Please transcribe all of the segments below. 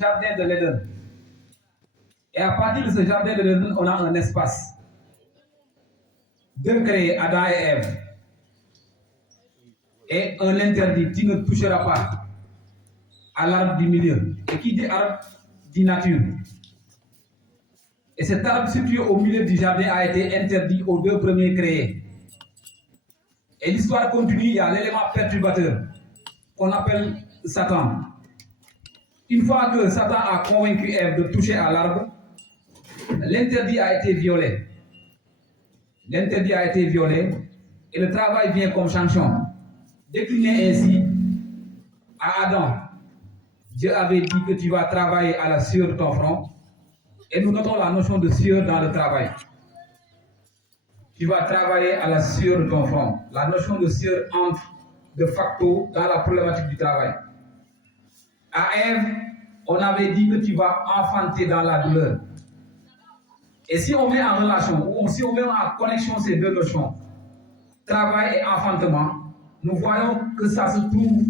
jardin de l'Éden. Et à partir de ce jardin de l'Éden, on a un espace. Dieu crée Adam et Ève. Et un interdit, tu ne toucheras pas à l'arbre du milieu. Et qui dit arbre, dit nature. Et cet arbre situé au milieu du jardin a été interdit aux deux premiers créés. Et l'histoire continue, il y a l'élément perturbateur qu'on appelle Satan. Une fois que Satan a convaincu Ève de toucher à l'arbre, l'interdit a été violé. L'interdit a été violé et le travail vient comme sanction. Décliné ainsi à Adam, Dieu avait dit que tu vas travailler à la sueur de ton front. Et nous notons la notion de sueur dans le travail. Tu vas travailler à la sueur de ton front. La notion de sueur entre de facto dans la problématique du travail. À Ève, on avait dit que tu vas enfanter dans la douleur. Et si on met en relation, ou si on met en connexion ces deux notions, travail et enfantement, nous voyons que ça se trouve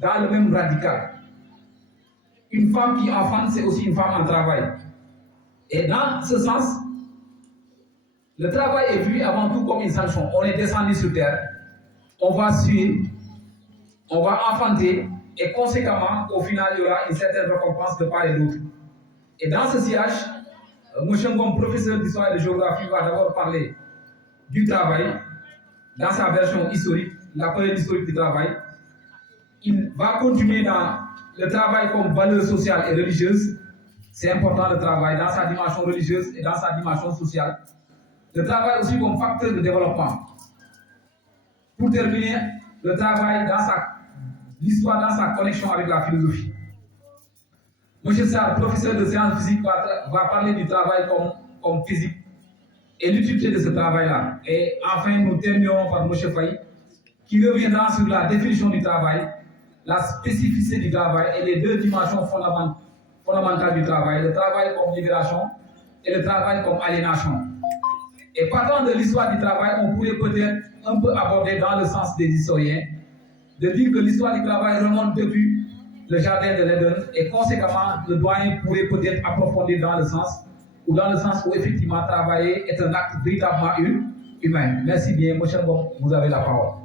dans le même radical. Une femme qui enfante, c'est aussi une femme en travail. Et dans ce sens, le travail est vu avant tout comme une sanction. On est descendu sur terre, on va suivre, on va enfanter, et conséquemment, au final, il y aura une certaine récompense de part et d'autre. Et dans ce sillage, monsieur comme professeur d'histoire et de géographie va d'abord parler du travail, dans sa version historique, la période historique du travail. Il va continuer dans le travail comme valeur sociale et religieuse. C'est important le travail dans sa dimension religieuse et dans sa dimension sociale. Le travail aussi comme facteur de développement. Pour terminer, le travail dans l'histoire dans sa connexion avec la philosophie. M. Sarr, professeur de sciences physiques, va parler du travail comme physique et l'utilité de ce travail-là. Et enfin, nous terminerons par M. Faye, qui reviendra sur la définition du travail, la spécificité du travail et les deux dimensions fondamentales du travail, le travail comme libération et le travail comme aliénation. Et partant de l'histoire du travail, on pourrait peut-être un peu aborder dans le sens des historiens, de dire que l'histoire du travail remonte depuis le jardin de l'Éden et conséquemment, le doyen pourrait peut-être approfondir dans le sens où effectivement travailler est un acte véritablement humain. Merci bien, M. Bon, vous avez la parole.